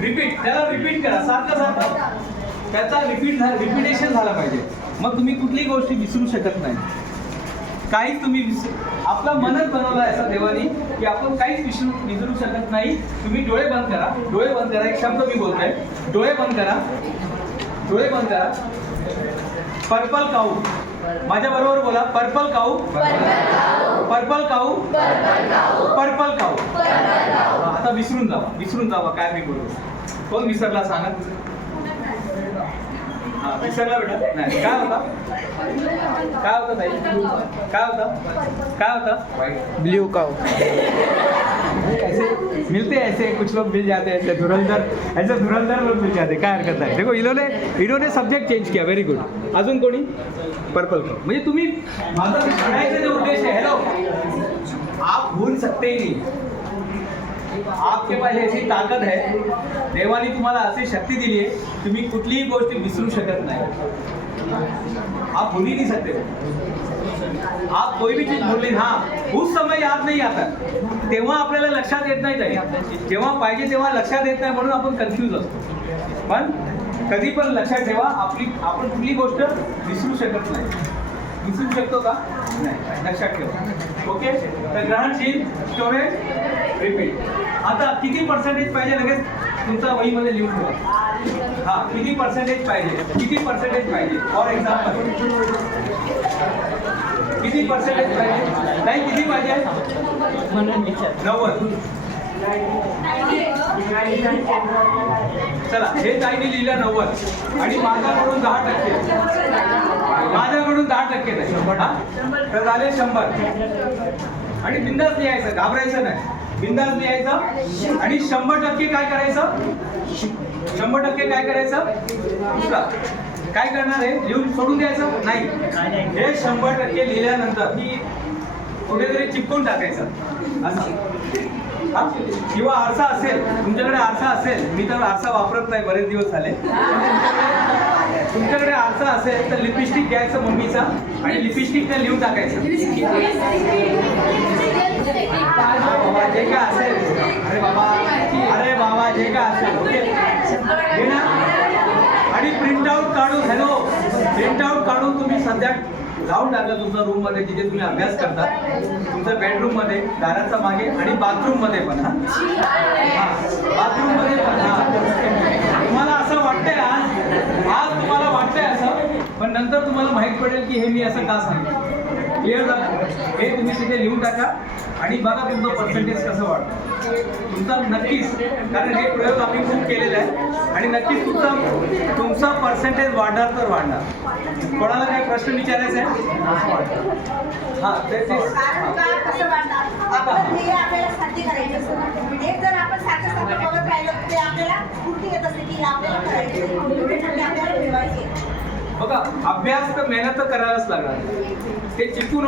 Repeat त्याला repeat करा, सारखं त्याचा रिपिटेशन झालं पाहिजे. मग तुम्ही कुठलीही गोष्टी विसरू शकत नाही. काहीच तुम्ही आपला मनच बनवला आहे असं देवानी की आपण काहीच विसरू शकत नाही. तुम्ही डोळे बंद करा, एक शब्द मी बोलतोय, डोळे बंद करा. पर्पल काऊ, माझ्या बरोबर बोला, पर्पल काऊ. आता विसरून जावा काय मी बोलतो. कोण विसरला सांगा. विसरला बेटा नाही. काय होता ताई, काय होता ब्लू काऊ. ऐसे मिलते ऐसे कुछ लोग मिल जाते हैं, ऐसे धुरंधर लोग मिल जाते. काय हरकत नाही. देखो इन्होंने सब्जेक्ट चेंज किया, व्हेरी गुड. अजून कोणी पर्पल काऊ. म्हणजे तुम्ही माझा म्हणायचा जो उद्देश आहे, हॅलो, आप भूल सकते ही नहीं. आपके पास ऐसी ताकद है, देवाने तुम्हाला अशी शक्ती दिली आहे, तुम्ही कुठलीही गोष्ट विसरू शकत नाही. आप भूल ही नहीं सकते. आप कोई भी चीज भूल, हाँ उस समय याद नहीं आता, तेव्हा आपल्याला लक्षात येत नाही ताई. जेव्हा पाहिजे तेव्हा लक्षात येत नाही, म्हणून आपण कन्फ्यूज असतो. पण कधी पण लक्षात ठेवा, आपण कुठली गोष्ट विसरू शकत नाही. विसरू शकतो का नाही, लक्षात ठेवा. ओके, तर ग्रहणशील, स्टोरेज, रिपीट. आता किती पर्सेंटेज पाहिजे लगेच तुमचा वहीमध्ये लिहून ठेवा. हा, किती पर्सेंटेज पाहिजे. फॉर एक्झाम्पल किती पर्सेंटेज पाहिजे. नाही, किती पाहिजे. 90. चला, हे ताईने लिहिलं 90 आणि माझ्याकडून 10%. माझ्याकडून 10% आहे. हा, तर झाले 100. आणि बिंदास लिहायचं, घाबरायचं नाही. बिंदास लिहायचं आणि 100% काय करायचं. 100% काय करायचं. दुसरा काय करणार आहे, लिहून सोडून द्यायचं नाही. हे 100% लिहिल्यानंतर की कुठेतरी चिपकून टाकायचं असं. हा, किंवा आरसा असेल, तुमच्याकडे आरसा असेल, मी तर आरसा वापरत नाही बरेच दिवस झाले. तुमच्याकडे आरसा असेल तर लिपस्टिक घ्यायचं मम्मीचा आणि लिपस्टिकने लिहून टाकायचं. जे काय असेल, अरे बाबा जे काय असेल, ओके ना. आणि प्रिंटआउट काढून तुम्ही सध्या लावून टाकलं तुमच्या रूम मध्ये, जिथे तुम्ही अभ्यास करता, तुमच्या बेडरूम मध्ये, दाराच्या मागे आणि बाथरूम मध्ये पण. बाथरूम मध्ये पण. तुम्हाला असं वाटतंय आज तुम्हाला वाटतंय असं, पण नंतर तुम्हाला माहित पडेल की हे मी असं का सांगितलं. क्लिअर झालं. हे तुम्ही तिथे लिहून टाका आणि बघा तुमचं पर्सेंटेज कसं वाटतं. तुमचा नक्कीच, कारण हे प्रयोग आम्ही खूप केलेला आहे आणि नक्कीच तुमचा पर्सेंटेज वाढणार तर वाढणार. कोणाला काय प्रश्न विचारायचा आहे. हां, ते बघा, अभ्यास तर मेहनत तर करायलाच लागणार. ते चिकून